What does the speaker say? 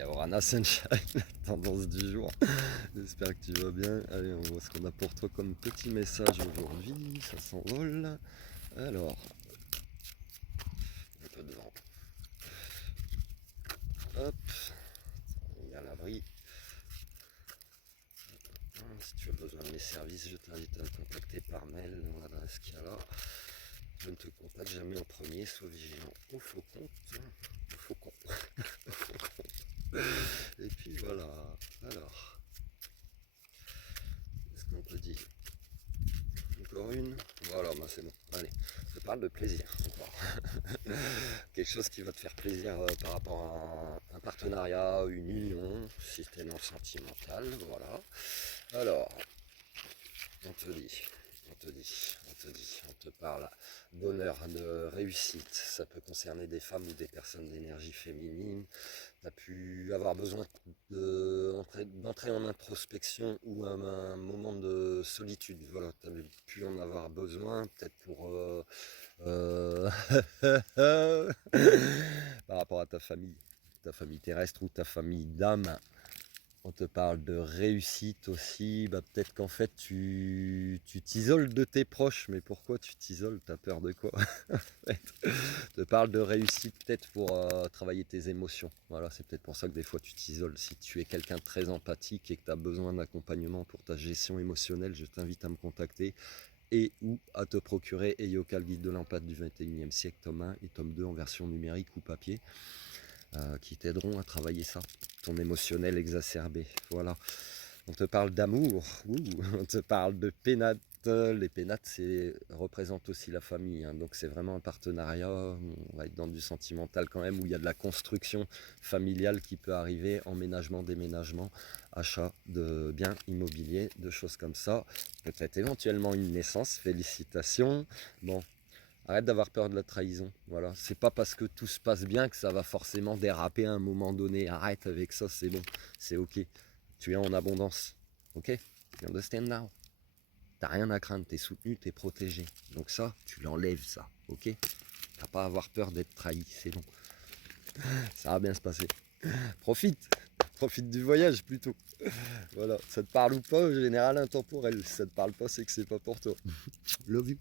Yaorana Sunshine, tendance du jour. J'espère que tu vas bien. Allez, on voit ce qu'on a pour toi comme petit message aujourd'hui. Ça s'envole. Alors, un peu de vent. Hop, il y a l'abri. Si tu as besoin de mes services, je t'invite à me contacter par mail dans l'adresse qu'il y a là. Je ne te contacte jamais en premier, sois vigilant au faux compte. Au faux compte. Au faux compte. Et puis voilà. Alors, qu'est-ce qu'on te dit? Encore une. Voilà, bah c'est bon. Allez, je parle de plaisir encore. Quelque chose qui va te faire plaisir par rapport à un partenariat, une union, si t'es dans le sentimental, voilà. Alors, on te dit, on te parle bonheur, de réussite. Ça peut concerner des femmes ou des personnes d'énergie féminine. Tu as pu avoir besoin d'entrer en introspection ou à un moment de solitude. Voilà, tu as pu en avoir besoin, peut-être pour euh, par rapport à ta famille terrestre ou ta famille d'âme. On te parle de réussite aussi, bah peut-être qu'en fait tu t'isoles de tes proches, mais pourquoi tu t'isoles? T'as peur de quoi? En fait, on te parle de réussite peut-être pour travailler tes émotions. Voilà, c'est peut-être pour ça que des fois tu t'isoles. Si tu es quelqu'un de très empathique et que tu as besoin d'accompagnement pour ta gestion émotionnelle, je t'invite à me contacter et ou à te procurer Eyoka, le guide de l'empathie du 21e siècle, tome 1 et tome 2 en version numérique ou papier. Qui t'aideront à travailler ça, ton émotionnel exacerbé. Voilà. On te parle d'amour, on te parle de pénates. Les pénates représentent aussi la famille, hein. Donc c'est vraiment un partenariat. On va être dans du sentimental quand même, où il y a de la construction familiale qui peut arriver, emménagement, déménagement, achat de biens immobiliers, de choses comme ça. Peut-être éventuellement une naissance, félicitations. Bon, arrête d'avoir peur de la trahison. Voilà. C'est pas parce que tout se passe bien que ça va forcément déraper à un moment donné. Arrête avec ça, c'est bon, c'est ok. Tu es en abondance. Ok? You understand now? T'as rien à craindre, t'es soutenu, t'es protégé. Donc ça, tu l'enlèves ça. Ok? T'as pas à avoir peur d'être trahi, c'est bon. Ça va bien se passer. Profite! Profite du voyage plutôt. Voilà. Ça te parle ou pas, général intemporel. Si ça te parle pas, c'est que c'est pas pour toi. Love you.